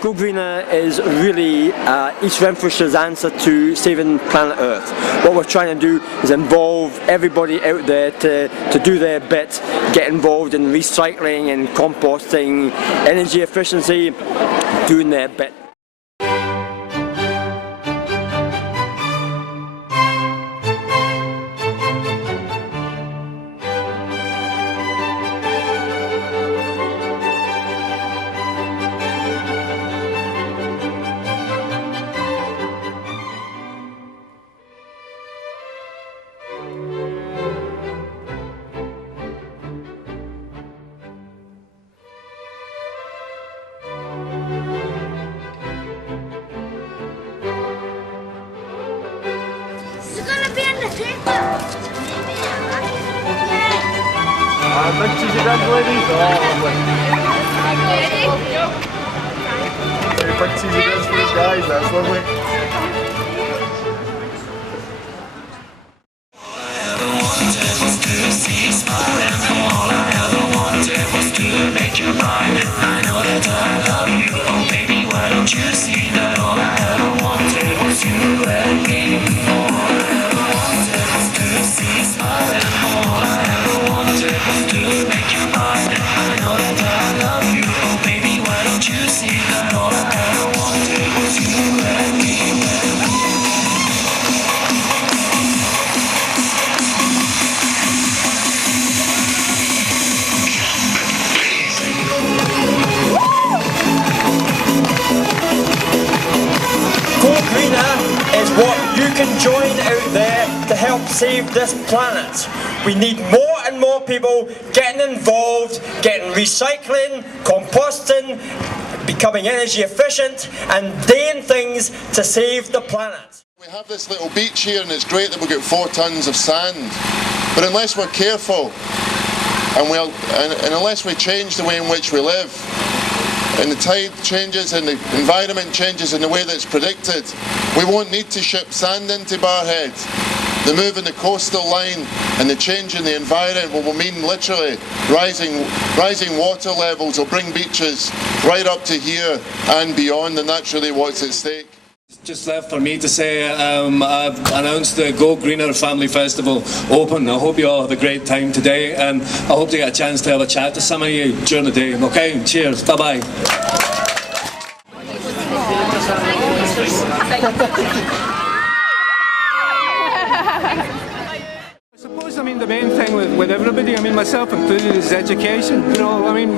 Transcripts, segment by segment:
Go Greener is really East Renfrewshire's answer to saving planet Earth. What we're trying to do is involve everybody out there to do their bit, get involved in recycling and composting, energy efficiency, doing their bit. Big cheesy bread, ladies. Oh, lovely. Big cheesy breads for these guys, that's lovely. Is what you can join out there to help save this planet. We need more and more people getting involved, getting recycling, composting, becoming energy efficient and doing things to save the planet. We have this little beach here and it's great that we've got 4 tons of sand, but unless we're careful and unless we change the way in which we live, and the tide changes and the environment changes in the way that's predicted, we won't need to ship sand into Barrhead. The move in the coastal line and the change in the environment will mean literally rising water levels will bring beaches right up to here and beyond, and that's really what's at stake. It's just left for me to say I've announced the Go Greener Family Festival open. I hope you all have a great time today, and I hope to get a chance to have a chat to some of you during the day. Okay, cheers, bye-bye. I mean, the main thing with everybody, I mean, myself included, is education. You know, I mean,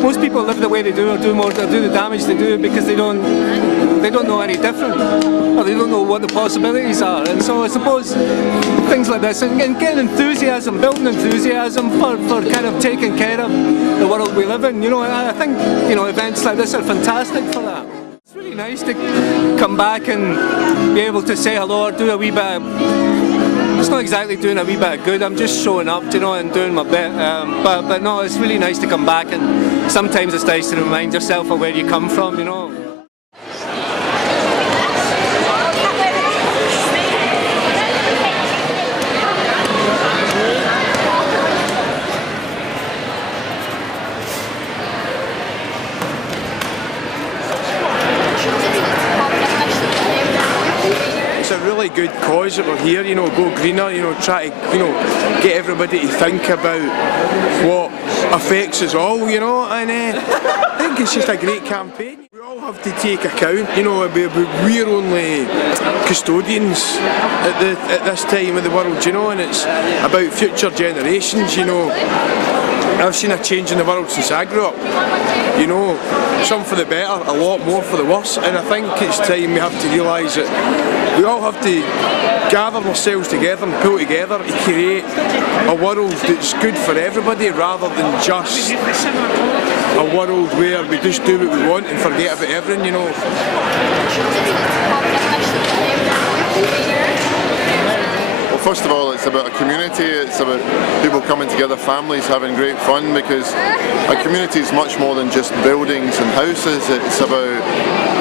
most people live the way they do, or do the damage they do because they don't know any different, or they don't know what the possibilities are. And so I suppose things like this, and getting enthusiasm, building enthusiasm for kind of taking care of the world we live in. You know, I think, you know, events like this are fantastic for that. It's really nice to come back and be able to say hello or do a wee bit. It's not exactly doing a wee bit of good, I'm just showing up, you know, and doing my bit. But no, it's really nice to come back, and sometimes it's nice to remind yourself of where you come from, you know. It's a really good cause that we're here, you know, Go Greener, you know, try to, you know, get everybody to think about what affects us all, you know, and I think it's just a great campaign. We all have to take account, you know, we're only custodians at this time of the world, you know, and it's about future generations, you know. I've seen a change in the world since I grew up, you know, some for the better, a lot more for the worse, and I think it's time we have to realise that we all have to gather ourselves together and pull together to create a world that's good for everybody, rather than just a world where we just do what we want and forget about everything, you know. Well, first of all, it's about a community, it's about people coming together, families having great fun, because a community is much more than just buildings and houses. It's about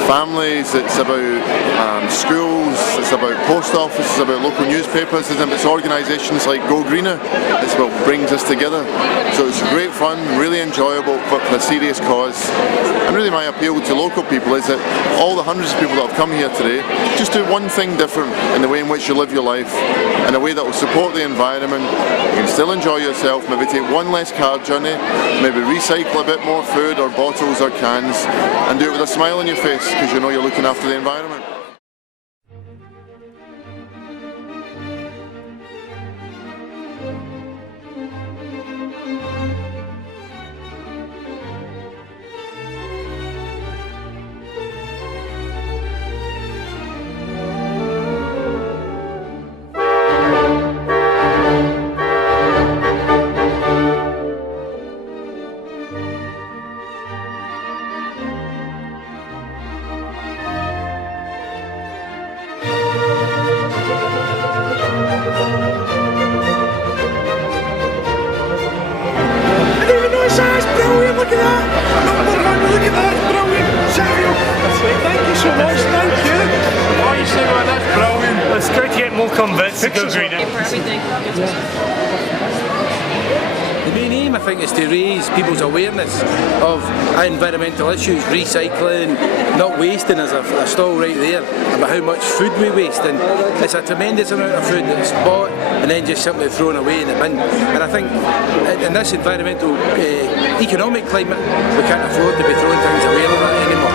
families, it's about schools, it's about post offices, it's about local newspapers, it's organisations like Go Greener. It's what brings us together. So it's great fun, really enjoyable, but for a serious cause. And really my appeal to local people is that all the hundreds of people that have come here today, just do one thing different in the way in which you live your life, in a way that will support the environment. You can still enjoy yourself, maybe take one less car journey, maybe recycle a bit more food or bottles or cans, and do it with a smile on your face because you know you're looking after the environment. Look at that! Number one, look at that! Brilliant! Samuel! Thank you so much, thank you! Oh, you say, well, that's brilliant! It's great to get more converts to Go Greener. The main aim, I think, is to raise people's awareness of environmental issues, recycling, not wasting. There's a stall right there about how much food we waste, and it's a tremendous amount of food that's bought and then just simply thrown away in the bin. And I think in this environmental, economic climate, we can't afford to be throwing things away like that anymore.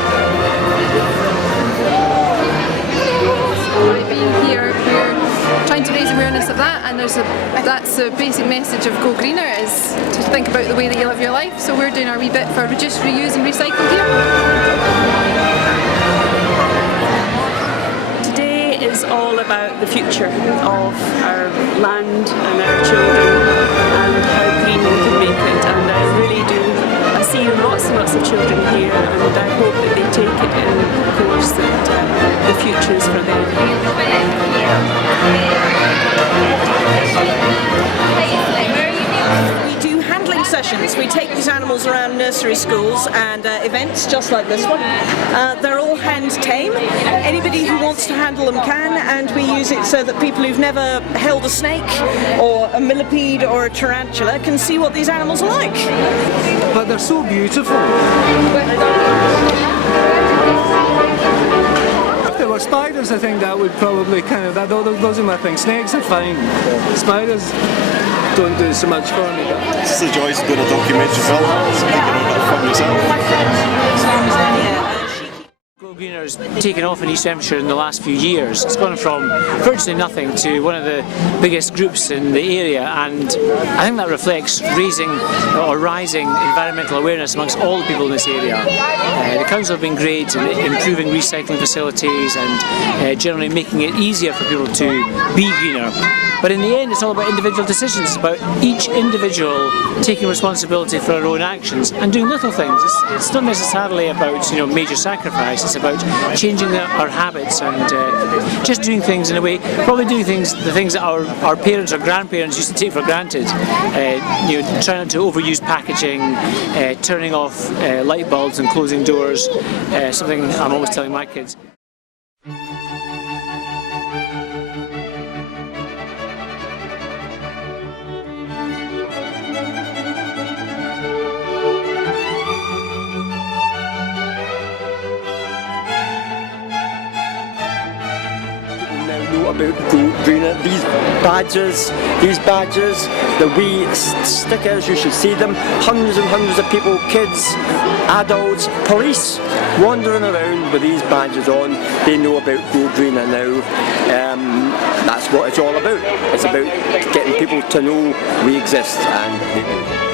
By being here, we're trying to raise awareness of that, and that's the basic message of Go Greener, is to think about the way that you live your life. So we're doing our wee bit for reduce, reuse and recycle here. Today is all about the future of our land and our children and how green we can make it, and I really do. I see lots and lots of children here, and I hope that they take it in the course that the future is for them. We do handling sessions. We take these animals around nursery schools and events just like this one. They're all hand tame. Anybody who wants to handle them can, and we use it so that people who've never held a snake or a millipede or a tarantula can see what these animals are like. But they're so beautiful. If there were spiders, I think that would probably those are my things. Snakes are fine. Spiders don't do so much for me. It's the joys of doing a documentary film. It's making a bit of fun yourself. Go Greener's taken off in East Renfrewshire in the last few years. It's gone from virtually nothing to one of the biggest groups in the area, and I think that reflects rising environmental awareness amongst all the people in this area. The council have been great in improving recycling facilities and generally making it easier for people to be greener. But in the end, it's all about individual decisions. It's about each individual taking responsibility for their own actions and doing little things. It's not necessarily about major sacrifice. It's about changing our habits and just doing things in a way, probably doing the things that our parents or grandparents used to take for granted. Trying not to overuse packaging, turning off light bulbs and closing doors. Something I'm always telling my kids. About Go Greener, these badges, the wee stickers, you should see them. Hundreds and hundreds of people, kids, adults, police, wandering around with these badges on. They know about Go Greener now. That's what it's all about. It's about getting people to know we exist, and they do.